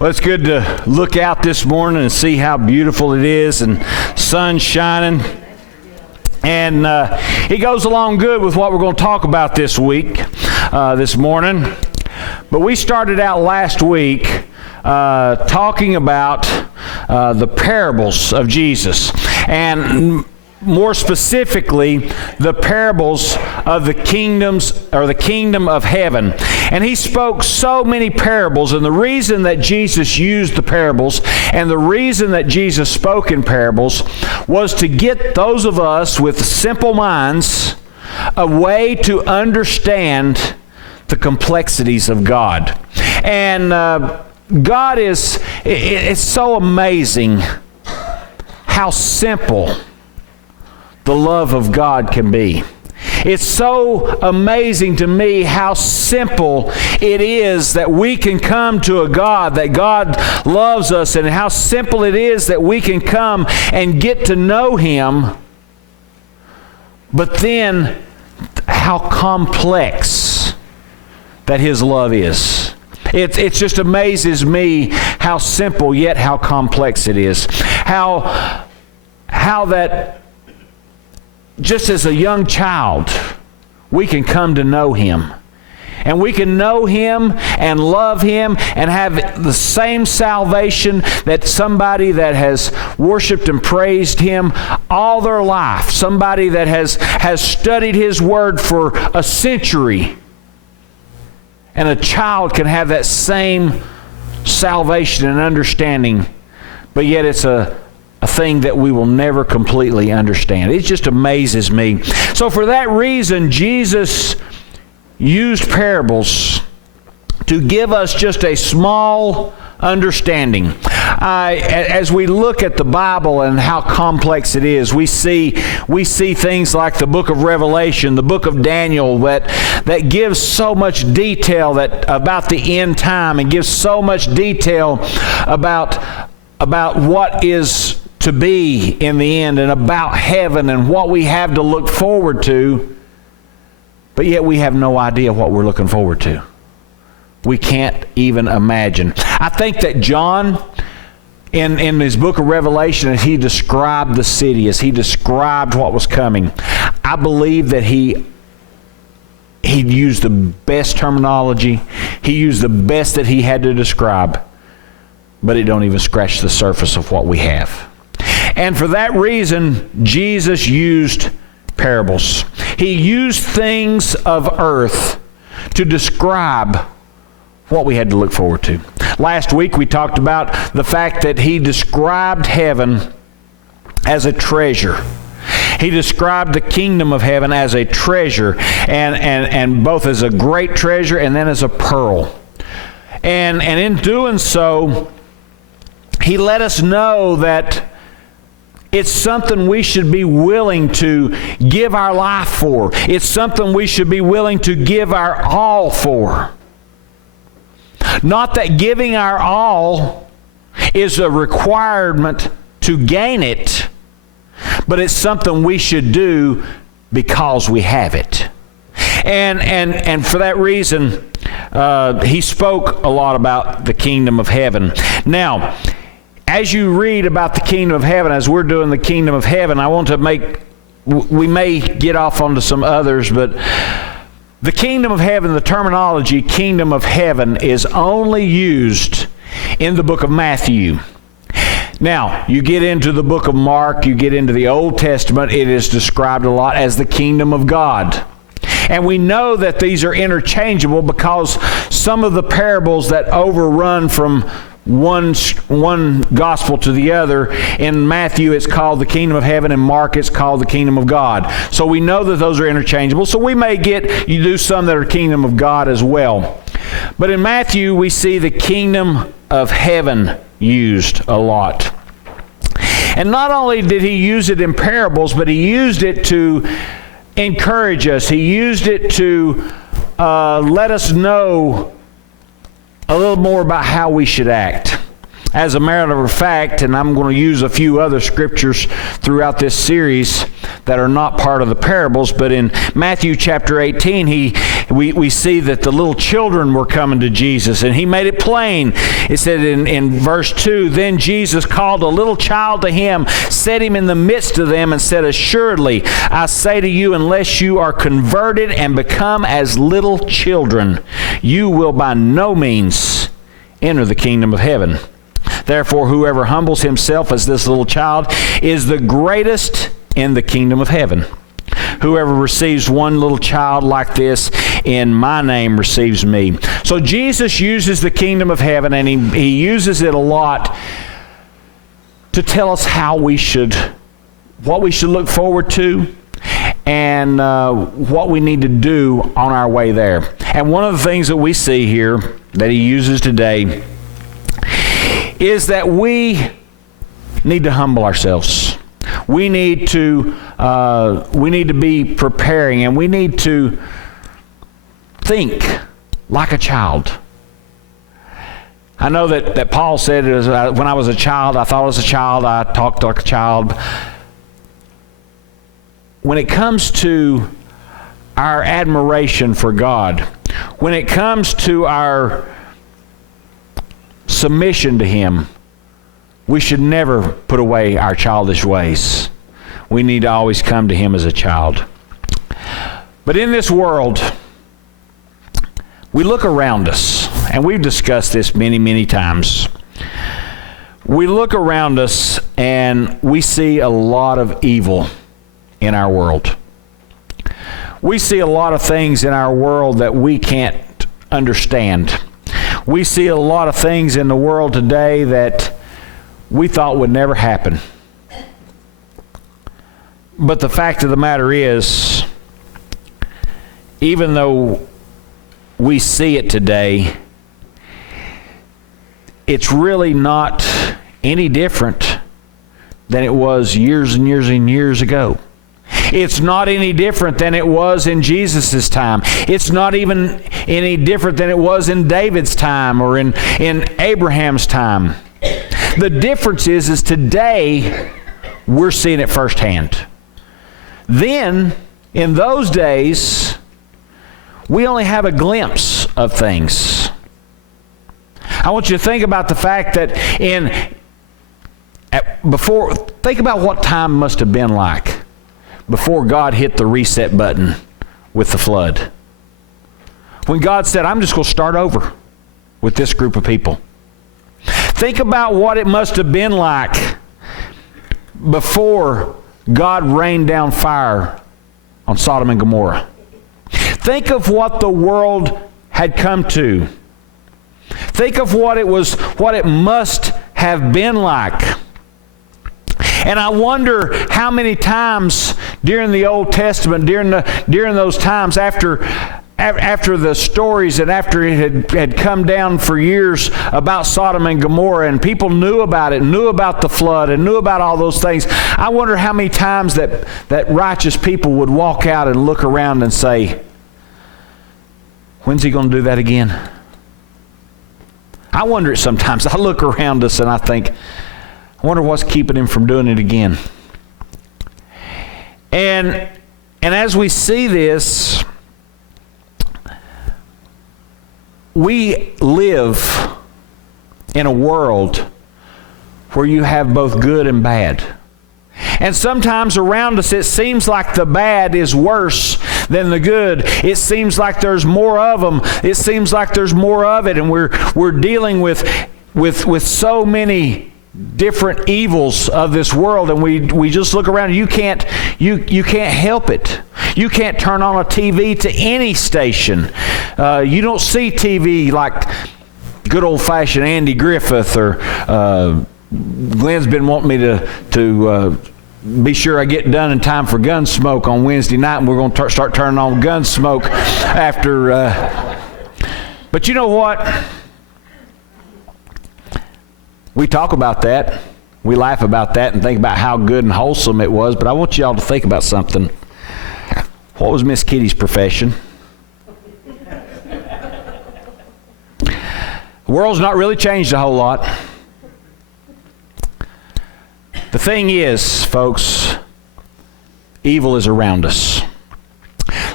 Well, it's good to look out this morning and see how beautiful it is and sun shining. And it goes along good with what we're going to talk about this week, this morning. But we started out last week talking about the parables of Jesus. And more specifically, the parables of the kingdoms, or the kingdom of heaven. And he spoke so many parables, and the reason that Jesus used the parables and the reason that Jesus spoke in parables was to get those of us with simple minds a way to understand the complexities of God. And God it's so amazing how simple the love of God can be. It's so amazing to me how simple it is that we can come to a God, that God loves us, and how simple it is that we can come and get to know Him, but then how complex that His love is. It just amazes me how simple yet how complex it is. How that just as a young child, we can come to know Him. And we can know Him and love Him and have the same salvation that somebody that has worshiped and praised Him all their life, somebody that has studied His Word for a century. And a child can have that same salvation and understanding, but yet it's a thing that we will never completely understand. It just amazes me. So for that reason, Jesus used parables to give us just a small understanding. As we look at the Bible and how complex it is, we see things like the book of Revelation, the book of Daniel, that gives so much detail about the end time, and gives so much detail about what is to be in the end, and about heaven and what we have to look forward to, but yet we have no idea what we're looking forward to. We can't even imagine. I think that John, in his book of Revelation, as he described the city, as he described what was coming, I believe that he used the best terminology. He used the best that he had to describe, but it don't even scratch the surface of what we have. And for that reason, Jesus used parables. He used things of earth to describe what we had to look forward to. Last week we talked about the fact that He described heaven as a treasure. He described the kingdom of heaven as a treasure, and both as a great treasure and then as a pearl. And in doing so, He let us know that it's something we should be willing to give our life for. It's something we should be willing to give our all for. Not that giving our all is a requirement to gain it, but it's something we should do because we have it. And for that reason, He spoke a lot about the kingdom of heaven. Now, as you read about the kingdom of heaven, as we're doing the kingdom of heaven, I want to we may get off onto some others, but the kingdom of heaven, the terminology kingdom of heaven, is only used in the book of Matthew. Now, you get into the book of Mark, you get into the Old Testament, it is described a lot as the kingdom of God. And we know that these are interchangeable because some of the parables that overrun from one gospel to the other, in Matthew it's called the kingdom of heaven, and Mark it's called the kingdom of God. So we know that those are interchangeable. So we may you do some that are kingdom of God as well. But in Matthew we see the kingdom of heaven used a lot. And not only did He use it in parables, but He used it to encourage us. He used it to let us know a little more about how we should act. As a matter of fact, and I'm going to use a few other scriptures throughout this series, that are not part of the parables. But in Matthew chapter 18, we see that the little children were coming to Jesus, and he made it plain. It said in verse 2, "Then Jesus called a little child to him, set him in the midst of them, and said, Assuredly, I say to you, unless you are converted and become as little children, you will by no means enter the kingdom of heaven. Therefore, whoever humbles himself as this little child is the greatest in the kingdom of heaven. Whoever receives one little child like this in my name receives me." So Jesus uses the kingdom of heaven, and he uses it a lot to tell us what we should look forward to, and what we need to do on our way there. And one of the things that we see here that he uses today is that we need to humble ourselves. We need to be preparing, and we need to think like a child. I know that Paul said, when I was a child, I thought as a child, I talked like a child. When it comes to our admiration for God, when it comes to our submission to Him, we should never put away our childish ways. We need to always come to Him as a child. But in this world, we look around us, and we've discussed this many, many times. We look around us and we see a lot of evil in our world. We see a lot of things in our world that we can't understand. We see a lot of things in the world today that we thought would never happen. But the fact of the matter is, even though we see it today, it's really not any different than it was years and years and years ago. It's not any different than it was in Jesus' time. It's not even any different than it was in David's time or in Abraham's time. The difference is today we're seeing it firsthand. Then, in those days, we only have a glimpse of things. I want you to think about the fact that think about what time must have been like before God hit the reset button with the flood. When God said, I'm just going to start over with this group of people. Think about what it must have been like before God rained down fire on Sodom and Gomorrah. Think of what the world had come to. Think of what it must have been like. And I wonder how many times during the Old Testament, during those times after the stories and after it had come down for years about Sodom and Gomorrah, and people knew about it, knew about the flood, and knew about all those things, I wonder how many times that righteous people would walk out and look around and say, when's He going to do that again? I wonder it sometimes. I look around us and I think, I wonder what's keeping Him from doing it again. And as we see this, we live in a world where you have both good and bad. And sometimes around us it seems like the bad is worse than the good. It seems like there's more of them. It seems like there's more of it, and we're dealing with so many different evils of this world, and we just look around. You can't help it. You can't turn on a TV to any station. You don't see TV like good old-fashioned Andy Griffith, or Glenn's been wanting me to be sure I get done in time for Gunsmoke on Wednesday night, and we're going to start turning on Gunsmoke after. But you know what? We talk about that. We laugh about that and think about how good and wholesome it was, but I want you all to think about something. What was Miss Kitty's profession? The world's not really changed a whole lot. The thing is, folks, evil is around us.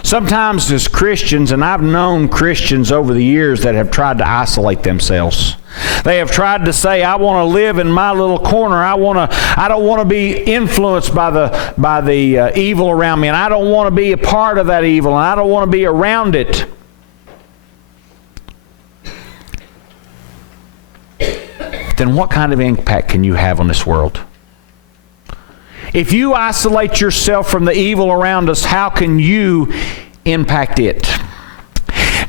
Sometimes as Christians, and I've known Christians over the years that have tried to isolate themselves. They have tried to say, I want to live in my little corner. I don't want to be influenced by the evil around me, and I don't want to be a part of that evil, and I don't want to be around it. Then what kind of impact can you have on this world? If you isolate yourself from the evil around us, how can you impact it?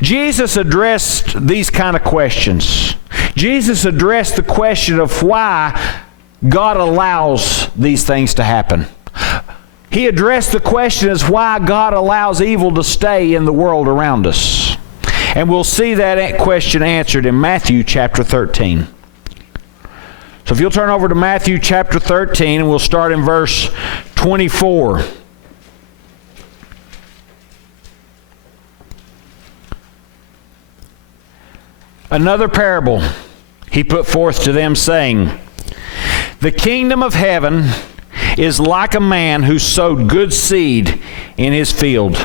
Jesus addressed these kind of questions. Jesus addressed the question of why God allows these things to happen. He addressed the question as why God allows evil to stay in the world around us. And we'll see that question answered in Matthew chapter 13. So if you'll turn over to Matthew chapter 13, and we'll start in verse 24. Another parable he put forth to them, saying, The kingdom of heaven is like a man who sowed good seed in his field.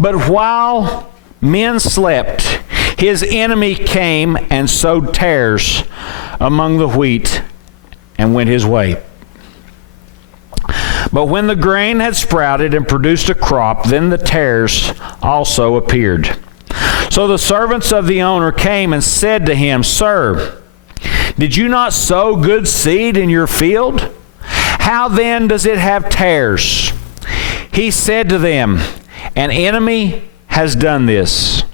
But while men slept, his enemy came and sowed tares among the wheat and went his way. But when the grain had sprouted and produced a crop, then the tares also appeared. So the servants of the owner came and said to him, Sir, did you not sow good seed in your field? How then does it have tares? He said to them, An enemy has done this.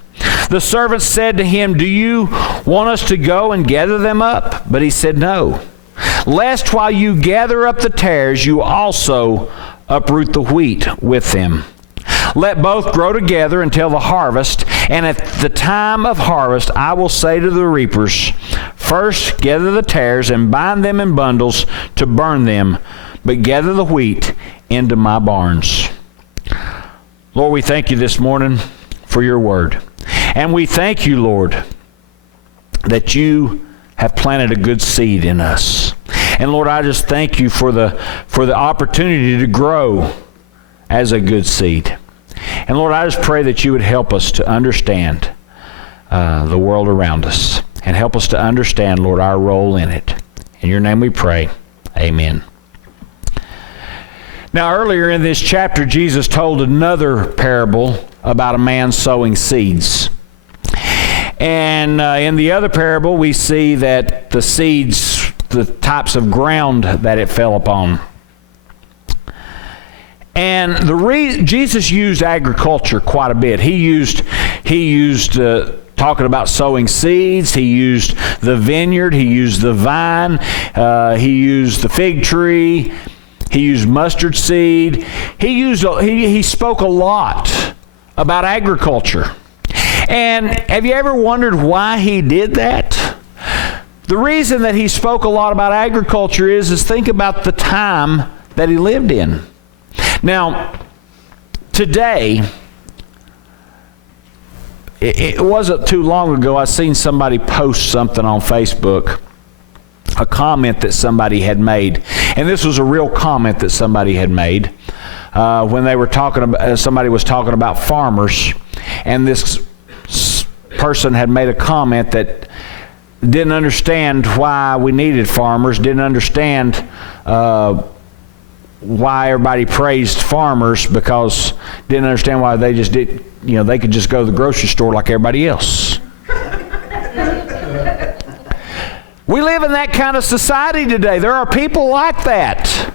The servants said to him, Do you want us to go and gather them up? But he said, No. Lest while you gather up the tares, you also uproot the wheat with them. Let both grow together until the harvest, and at the time of harvest I will say to the reapers, First gather the tares and bind them in bundles to burn them, but gather the wheat into my barns. Lord, we thank you this morning for your word. And we thank you, Lord, that you have planted a good seed in us. And Lord, I just thank you for the opportunity to grow as a good seed. And Lord, I just pray that you would help us to understand the world around us, and help us to understand, Lord, our role in it. In your name we pray. Amen. Now, earlier in this chapter, Jesus told another parable about a man sowing seeds. And in the other parable, we see that the seeds, the types of ground that it fell upon. And Jesus used agriculture quite a bit. He used talking about sowing seeds. He used the vineyard. He used the vine. He used the fig tree. He used mustard seed. He spoke a lot about agriculture. And have you ever wondered why he did that? The reason that he spoke a lot about agriculture is think about the time that he lived in. Now, today, it wasn't too long ago I seen somebody post something on Facebook, a comment that somebody had made. And this was a real comment that somebody had made when they were talking about, somebody was talking about farmers, and this person had made a comment that didn't understand why we needed farmers, didn't understand why everybody praised farmers, because didn't understand why they just did, they could just go to the grocery store like everybody else. We live in that kind of society today. There are people like that.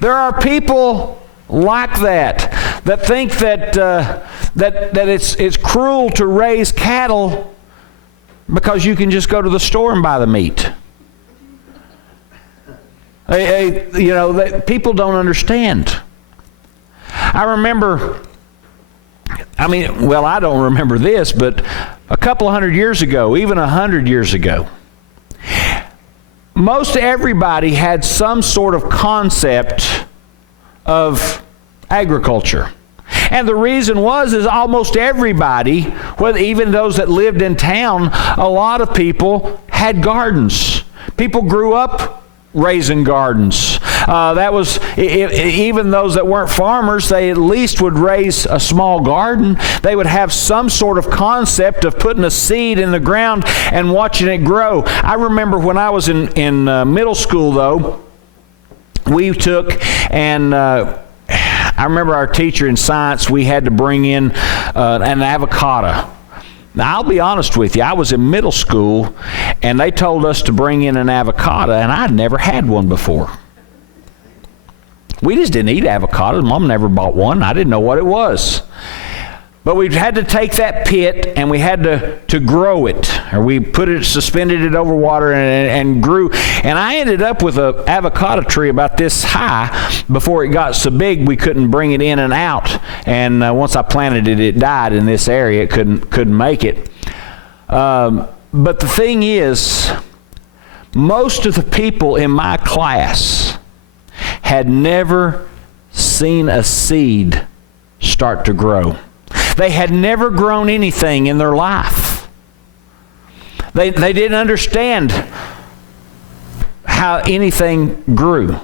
There are people like that think that it's cruel to raise cattle because you can just go to the store and buy the meat. People don't understand. I don't remember this, but a couple of 100 years ago, even 100 years ago, most everybody had some sort of concept of agriculture. And the reason is almost everybody, even those that lived in town, a lot of people had gardens. People grew up raising gardens. That was, even those that weren't farmers, they at least would raise a small garden. They would have some sort of concept of putting a seed in the ground and watching it grow. I remember when I was in middle school, though, we took and I remember our teacher in science, we had to bring in an avocado. Now, I'll be honest with you, I was in middle school, and they told us to bring in an avocado, and I'd never had one before. We just didn't eat avocados. Mom never bought one. I didn't know what it was. But we had to take that pit, and we had to grow it, or we suspended it over water and grew. And I ended up with an avocado tree about this high. Before it got so big, we couldn't bring it in and out. And once I planted it, it died in this area. It couldn't make it. But the thing is, most of the people in my class had never seen a seed start to grow. They had never grown anything in their life. They didn't understand how anything grew.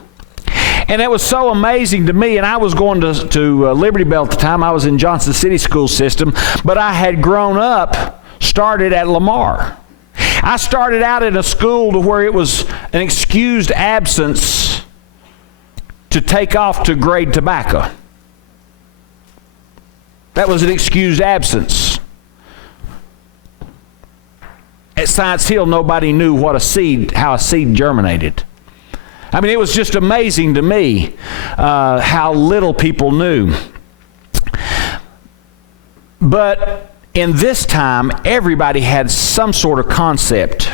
And it was so amazing to me, and I was going to Liberty Bell at the time. I was in Johnson City school system, but I had grown up, started at Lamar. I started out in a school to where it was an excused absence to take off to grade tobacco. That was an excused absence. At Science Hill, nobody knew how a seed germinated. I mean, it was just amazing to me how little people knew. But in this time, everybody had some sort of concept.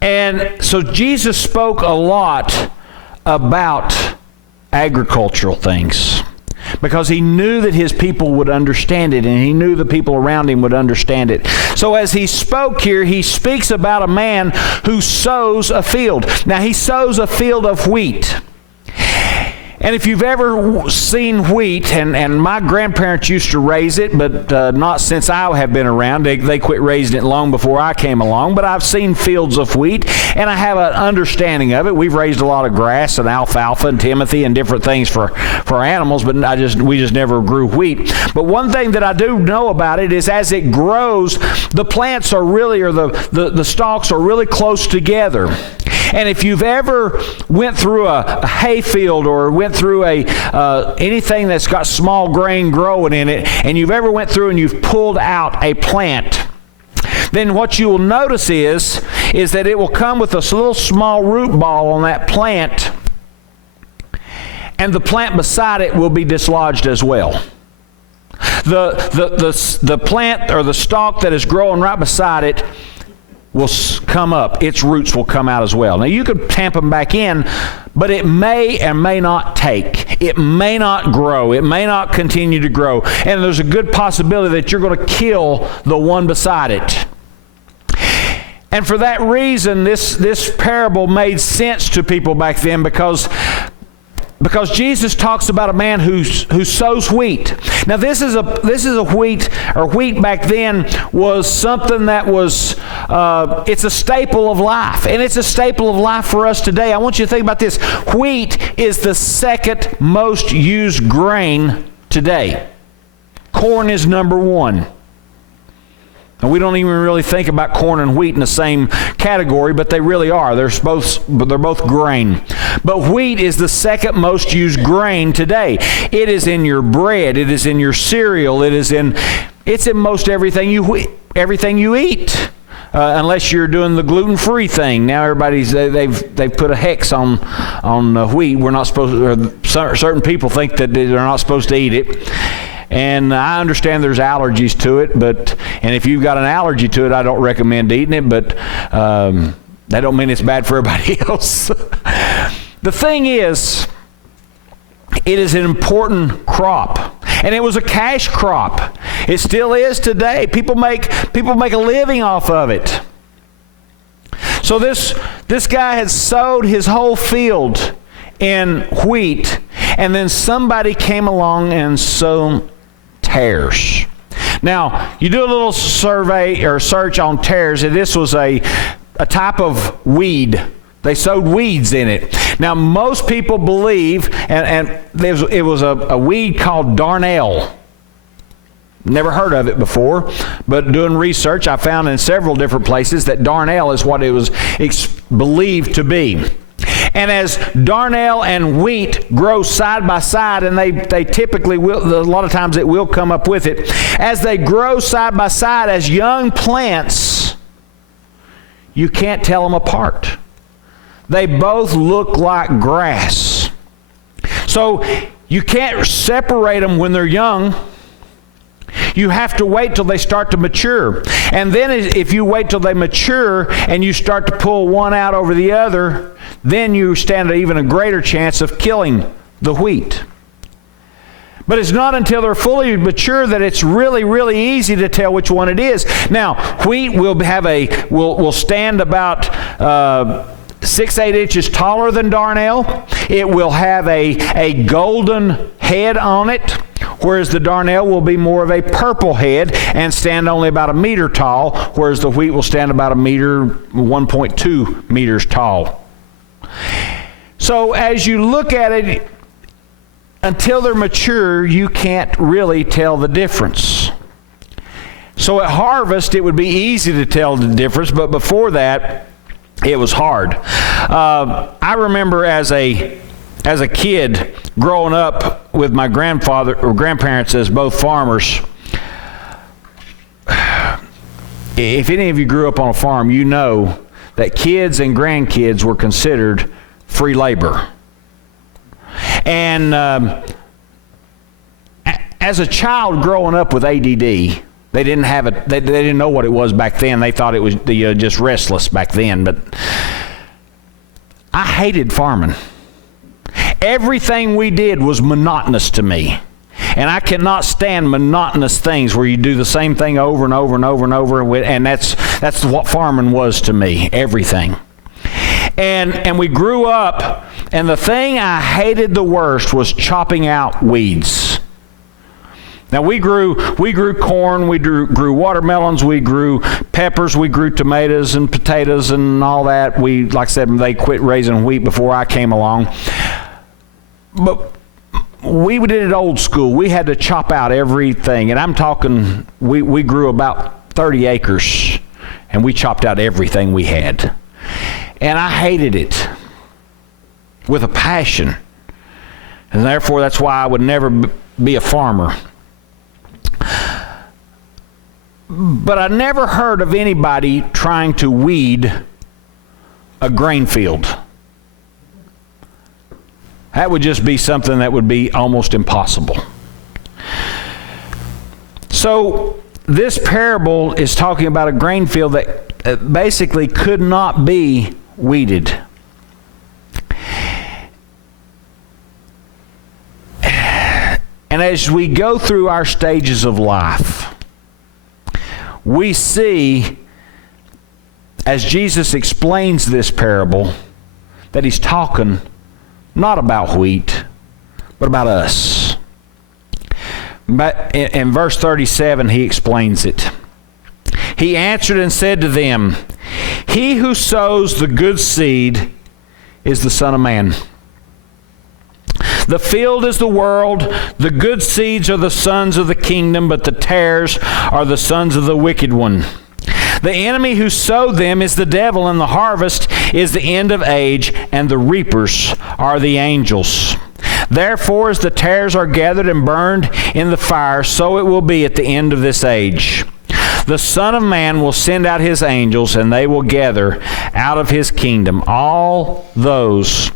And so Jesus spoke a lot about agricultural things, because he knew that his people would understand it, and he knew the people around him would understand it. So as he spoke here, he speaks about a man who sows a field. Now, he sows a field of wheat. And if you've ever seen wheat, and my grandparents used to raise it, but not since I have been around. They quit raising it long before I came along. But I've seen fields of wheat, and I have an understanding of it. We've raised a lot of grass and alfalfa and timothy and different things for animals, but we just never grew wheat. But one thing that I do know about it is as it grows, the plants are really, or the stalks are really close together. And if you've ever went through a hay field or went through anything that's got small grain growing in it, and you've ever went through and you've pulled out a plant, then what you will notice is that it will come with this little small root ball on that plant, and the plant beside it will be dislodged as well. The plant or the stalk that is growing right beside it will come up. Its roots will come out as well. Now, you could tamp them back in, but it may and may not take. It may not grow. It may not continue to grow. And there's a good possibility that you're going to kill the one beside it. And for that reason, this parable made sense to people back then, because Jesus talks about a man who sows wheat. Now, this is a wheat, or wheat back then was something that was it's a staple of life, and it's a staple of life for us today. I want you to think about this. Wheat is the second most used grain today. Corn is number one. And we don't even really think about corn and wheat in the same category, but they really are. They're both grain. But wheat is the second most used grain today. It is in your bread. It is in your cereal. It's in most everything you eat. Unless you're doing the gluten-free thing. Now they've put a hex on wheat. We're not supposed to, or certain people think that they're not supposed to eat it. And I understand there's allergies to it, and if you've got an allergy to it, I don't recommend eating it, but that don't mean it's bad for everybody else. The thing is, it is an important crop, and it was a cash crop. It still is today. People make a living off of it. So this guy had sowed his whole field in wheat, and then somebody came along and sowed tares. Now, you do a little survey or search on tares, and this was a type of weed They sowed weeds in it. Now, most people believe, and it was a weed called darnel. Never heard of it before, but doing research, I found in several different places that darnel is what it was believed to be. And as darnel and wheat grow side by side, and they typically will, a lot of times it will come up with it, as they grow side by side as young plants, you can't tell them apart. They both look like grass. So you can't separate them when they're young. You have to wait till they start to mature. And then if you wait till they mature and you start to pull one out over the other, then you stand even a greater chance of killing the wheat. But it's not until they're fully mature that it's really, really easy to tell which one it is. Now, wheat will stand about 6-8 inches taller than darnel. It will have a golden head on it, whereas the darnel will be more of a purple head and stand only about 1 meter tall, whereas the wheat will stand about 1.2 meters tall. So as you look at it, until they're mature, you can't really tell the difference. So at harvest, it would be easy to tell the difference, but before that, it was hard. I remember as a kid growing up with my grandfather or grandparents as both farmers. If any of you grew up on a farm, you know that kids and grandkids were considered free labor. And as a child growing up with ADD, they didn't have it. They didn't know what it was back then. They thought it was just restless back then. But I hated farming. Everything we did was monotonous to me. And I cannot stand monotonous things where you do the same thing over and over and over and over. And that's what farming was to me, everything. And we grew up, and the thing I hated the worst was chopping out weeds. Now we grew corn, we grew watermelons, we grew peppers, we grew tomatoes and potatoes and all that. Like I said, they quit raising wheat before I came along. But we did it old school. We had to chop out everything. And I'm talking, we grew about 30 acres, and we chopped out everything we had. And I hated it with a passion. And therefore, that's why I would never be a farmer. But I never heard of anybody trying to weed a grain field. That would just be something that would be almost impossible. So this parable is talking about a grain field that basically could not be weeded. And as we go through our stages of life, we see, as Jesus explains this parable, that he's talking not about wheat, but about us. But in verse 37, he explains it. He answered and said to them, "He who sows the good seed is the Son of Man. The field is the world. The good seeds are the sons of the kingdom, but the tares are the sons of the wicked one. The enemy who sowed them is the devil, and the harvest is the end of age, and the reapers are the angels. Therefore, as the tares are gathered and burned in the fire, so it will be at the end of this age. The Son of Man will send out his angels, and they will gather out of his kingdom all things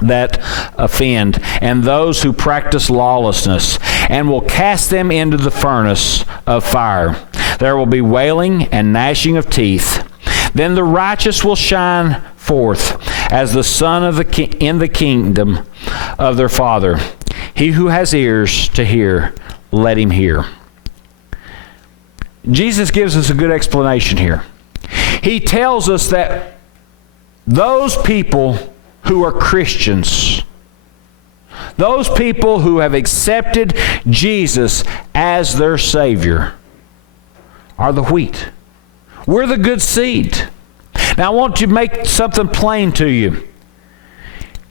that offend, and those who practice lawlessness, and will cast them into the furnace of fire. There will be wailing and gnashing of teeth. Then the righteous will shine forth as the sun in the kingdom of their Father. He who has ears to hear, let him hear." Jesus gives us a good explanation here. He tells us that those people who are Christians, those people who have accepted Jesus as their Savior, are the wheat. We're the good seed. Now Now I want to make something plain to you.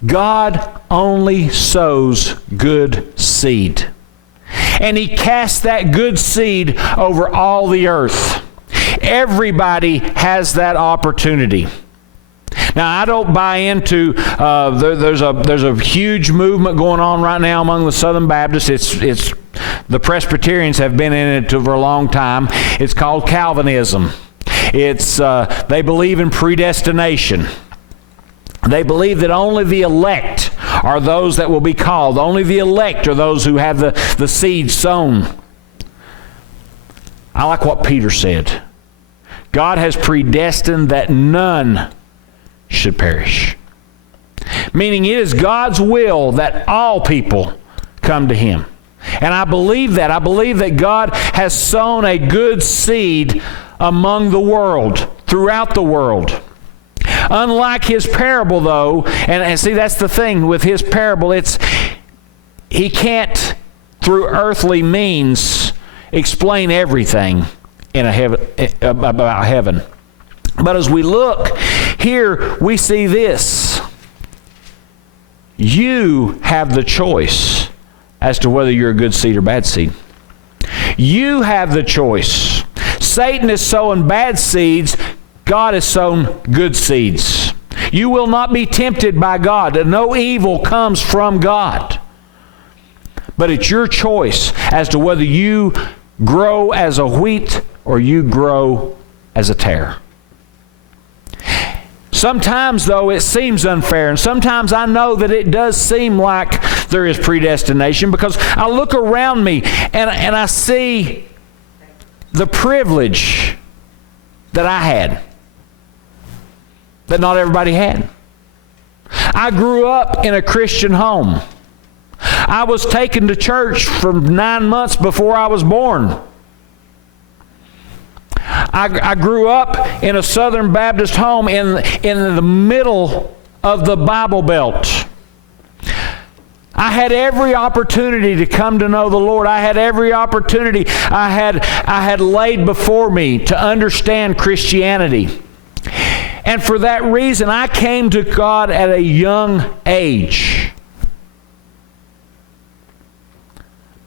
God only sows good seed. And He casts that good seed over all the earth. Everybody has that opportunity. Now, I don't buy into, there's a huge movement going on right now among the Southern Baptists. It's the Presbyterians have been in it for a long time. It's called Calvinism. They believe in predestination. They believe that only the elect are those that will be called. Only the elect are those who have the seed sown. I like what Peter said. God has predestined that none should perish. Meaning it is God's will that all people come to Him. And I believe that. I believe that God has sown a good seed among the world, throughout the world. Unlike His parable, though, and see, that's the thing with His parable, He can't, through earthly means, explain everything about heaven. But as we look here, we see this. You have the choice as to whether you're a good seed or bad seed. You have the choice. Satan is sowing bad seeds. God has sown good seeds. You will not be tempted by God. No evil comes from God. But it's your choice as to whether you grow as a wheat or you grow as a tare. Sometimes, though, it seems unfair, and sometimes I know that it does seem like there is predestination, because I look around me and I see the privilege that I had that not everybody had. I grew up in a Christian home. I was taken to church for 9 months before I was born. I grew up in a Southern Baptist home in the middle of the Bible Belt. I had every opportunity to come to know the Lord. I had every opportunity I had laid before me to understand Christianity. And for that reason, I came to God at a young age.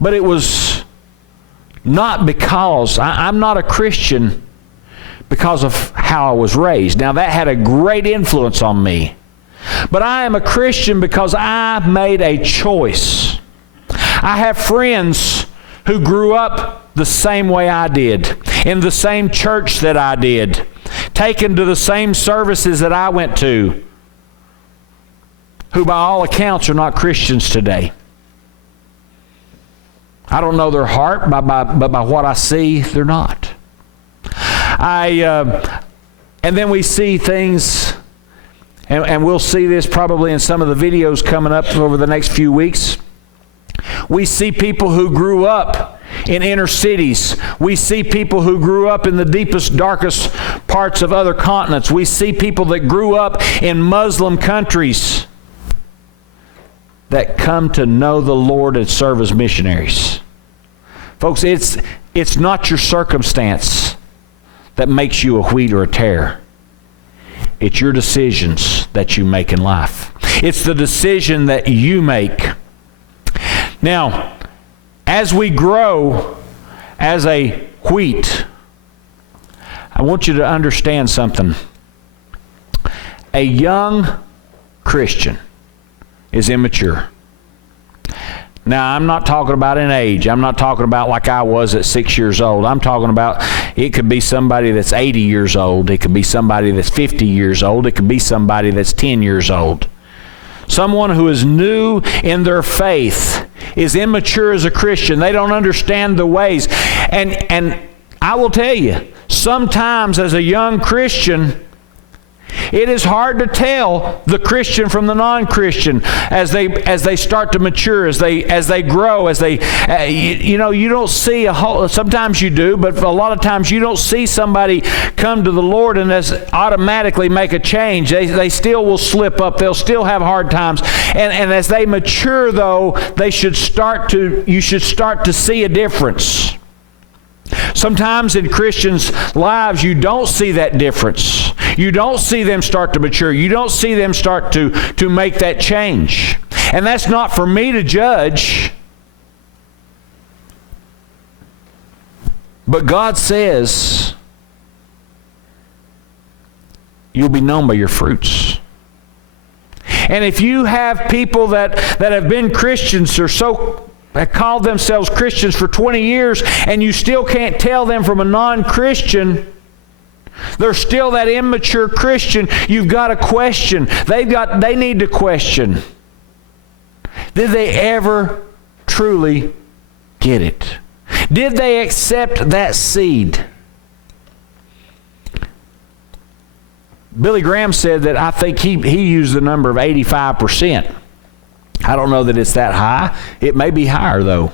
But it was not because, I'm not a Christian because of how I was raised. Now, that had a great influence on me. But I am a Christian because I made a choice. I have friends who grew up the same way I did, in the same church that I did, taken to the same services that I went to, who by all accounts are not Christians today. I don't know their heart, but by what I see, they're not. And then we see things, and we'll see this probably in some of the videos coming up over the next few weeks. We see people who grew up in inner cities. We see people who grew up in the deepest, darkest parts of other continents. We see people that grew up in Muslim countries that come to know the Lord and serve as missionaries. Folks, it's not your circumstance that makes you a wheat or a tare. It's your decisions that you make in life. It's the decision that you make. Now, as we grow as a wheat, I want you to understand something. A young Christian is immature. Now, I'm not talking about in age. I'm not talking about like I was at 6 years old. I'm talking about it could be somebody that's 80 years old. It could be somebody that's 50 years old. It could be somebody that's 10 years old. Someone who is new in their faith is immature as a Christian. They don't understand the ways. And I will tell you, sometimes as a young Christian, it is hard to tell the Christian from the non-Christian as they start to mature, as they grow, you don't see a whole. Sometimes you do, but a lot of times you don't see somebody come to the Lord and automatically make a change. They still will slip up. They'll still have hard times, and as they mature, though, you should start to see a difference. Sometimes in Christians' lives, you don't see that difference. You don't see them start to mature. You don't see them start to make that change. And that's not for me to judge. But God says, you'll be known by your fruits. And if you have people that have been Christians or that called themselves Christians for 20 years and you still can't tell them from a non-Christian, they're still that immature Christian, you've got to question. They need to question. Did they ever truly get it? Did they accept that seed? Billy Graham said that I think he used the number of 85%. I don't know that it's that high. It may be higher though.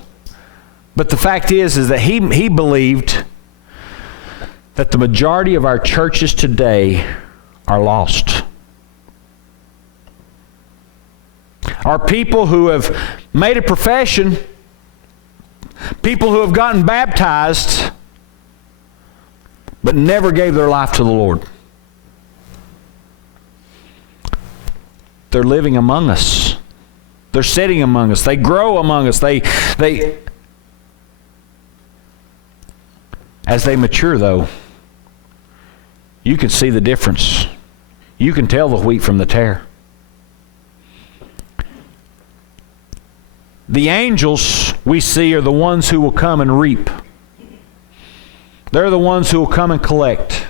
But the fact is that he believed that the majority of our churches today are lost. Are people who have made a profession, people who have gotten baptized, but never gave their life to the Lord. They're living among us. They're sitting among us. They grow among us. They as they mature, though, you can see the difference. You can tell the wheat from the tare. The angels we see are the ones who will come and reap. They're the ones who will come and collect.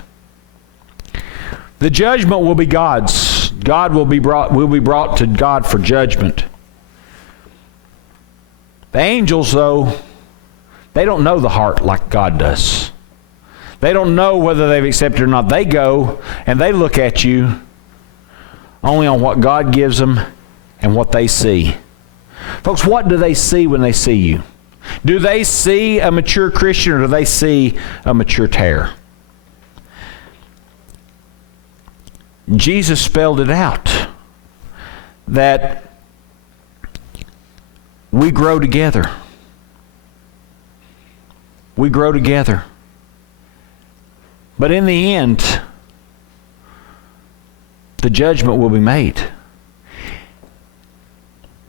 The judgment will be God's. God will be brought to God for judgment. The angels, though, they don't know the heart like God does. They don't know whether they've accepted or not. They go and they look at you only on what God gives them and what they see. Folks, what do they see when they see you? Do they see a mature Christian or do they see a mature tare? Jesus spelled it out that we grow together. We grow together. But in the end, the judgment will be made.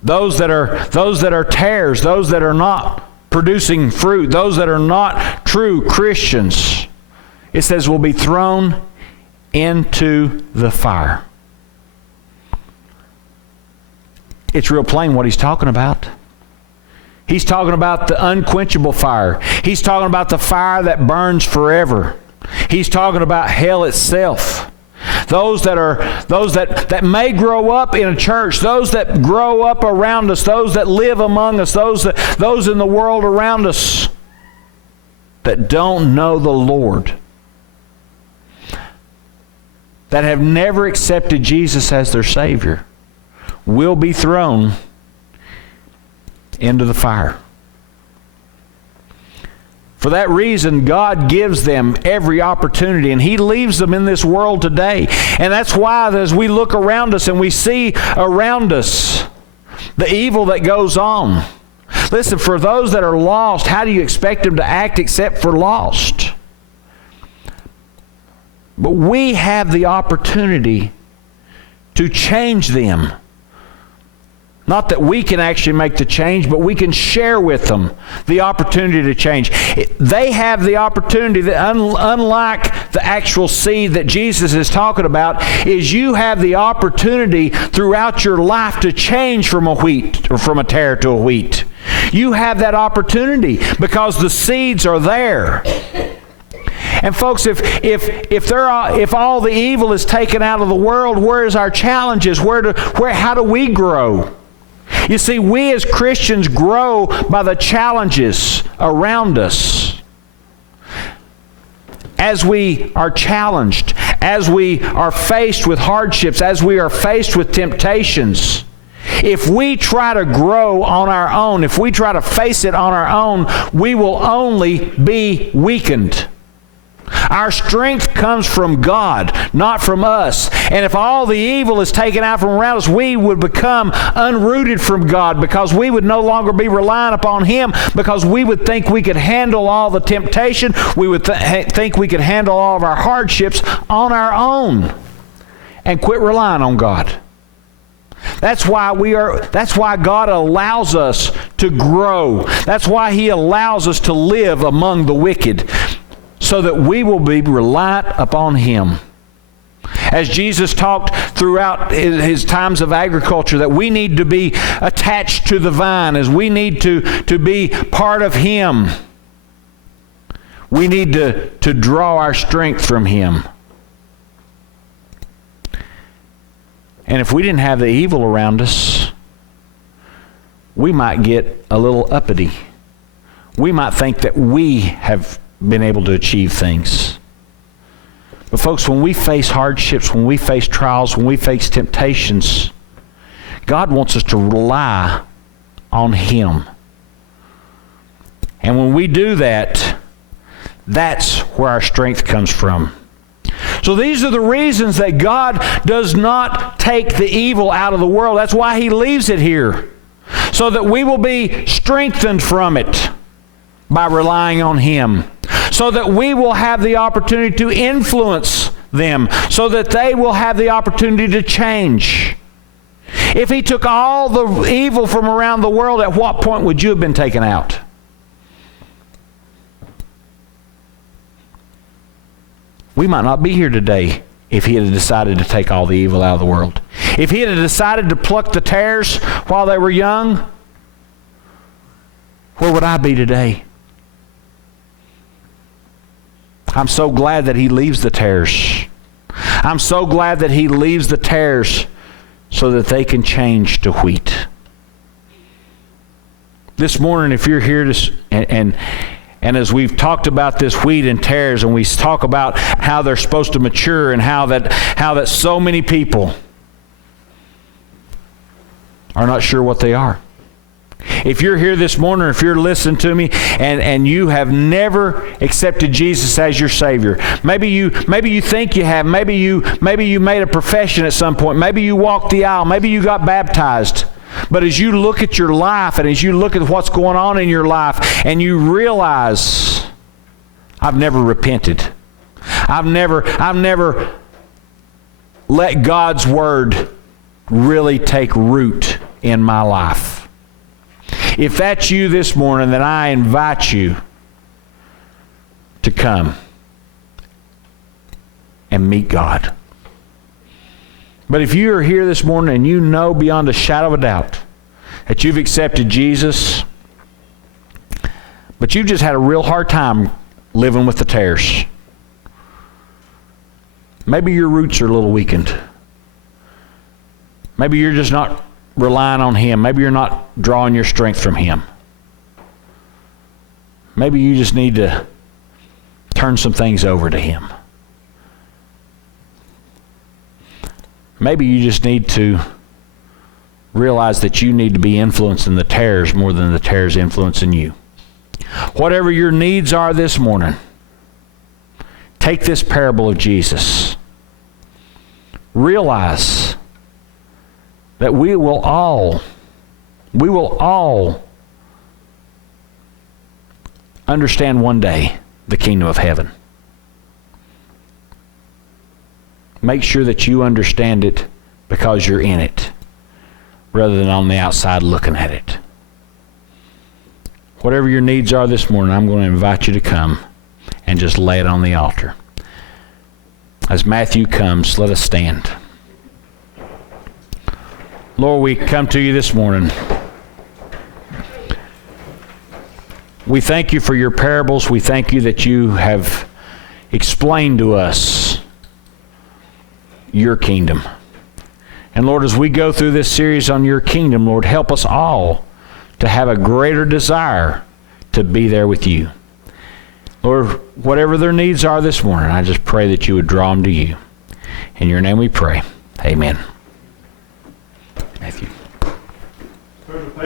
Those that are tares, those that are not producing fruit, those that are not true Christians, it says will be thrown into the fire. It's real plain what he's talking about. He's talking about the unquenchable fire. He's talking about the fire that burns forever. He's talking about hell itself. Those that may grow up in a church, those that grow up around us, those that live among us, those in the world around us that don't know the Lord, that have never accepted Jesus as their Savior, will be thrown into the fire. For that reason, God gives them every opportunity, and He leaves them in this world today. And that's why as we look around us and we see around us the evil that goes on. Listen, for those that are lost, how do you expect them to act except for lost? But we have the opportunity to change them. Not that we can actually make the change, but we can share with them the opportunity to change. They have the opportunity that, unlike the actual seed that Jesus is talking about, is you have the opportunity throughout your life to change from a wheat or from a tare to a wheat. You have that opportunity because the seeds are there. And folks, if all the evil is taken out of the world, where is our challenges? How do we grow? You see, we as Christians grow by the challenges around us. As we are challenged, as we are faced with hardships, as we are faced with temptations, if we try to grow on our own, if we try to face it on our own, we will only be weakened. Our strength comes from God, not from us. And if all the evil is taken out from around us, we would become unrooted from God because we would no longer be relying upon Him, because we would think we could handle all the temptation. We would think we could handle all of our hardships on our own. and quit relying on God. That's why God allows us to grow. That's why He allows us to live among the wicked, so that we will be reliant upon Him. As Jesus talked throughout His times of agriculture, that we need to be attached to the vine, as we need to be part of Him. We need to draw our strength from Him. And if we didn't have the evil around us, we might get a little uppity. We might think that we have been able to achieve things. But folks, when we face hardships, when we face trials, when we face temptations, God wants us to rely on Him. And when we do that, that's where our strength comes from. So these are the reasons that God does not take the evil out of the world. That's why He leaves it here, so that we will be strengthened from it by relying on Him, so that we will have the opportunity to influence them, so that they will have the opportunity to change. If He took all the evil from around the world, at what point would you have been taken out? We might not be here today if He had decided to take all the evil out of the world. If He had decided to pluck the tares while they were young, where would I be today? I'm so glad that He leaves the tares. I'm so glad that He leaves the tares so that they can change to wheat. This morning, if you're here and as we've talked about this wheat and tares, and we talk about how they're supposed to mature, and how that so many people are not sure what they are. If you're here this morning, or if you're listening to me, and you have never accepted Jesus as your Savior, maybe you think you have, maybe you made a profession at some point, maybe you walked the aisle, maybe you got baptized. But as you look at your life, and as you look at what's going on in your life, and you realize, I've never repented. I've never let God's Word really take root in my life. If that's you this morning, then I invite you to come and meet God. But if you are here this morning and you know beyond a shadow of a doubt that you've accepted Jesus, but you've just had a real hard time living with the tares. Maybe your roots are a little weakened. Maybe you're just not relying on Him. Maybe you're not drawing your strength from Him. Maybe you just need to turn some things over to Him. Maybe you just need to realize that you need to be influencing the tares more than the tares influencing you. Whatever your needs are this morning, take this parable of Jesus. Realize that we will all understand one day the kingdom of heaven. Make sure that you understand it because you're in it, rather than on the outside looking at it. Whatever your needs are this morning, I'm going to invite you to come and just lay it on the altar. As Matthew comes, let us stand. Lord, we come to you this morning. We thank you for your parables. We thank you that you have explained to us your kingdom. And Lord, as we go through this series on your kingdom, Lord, help us all to have a greater desire to be there with you. Lord, whatever their needs are this morning, I just pray that you would draw them to you. In your name we pray. Amen. Matthew.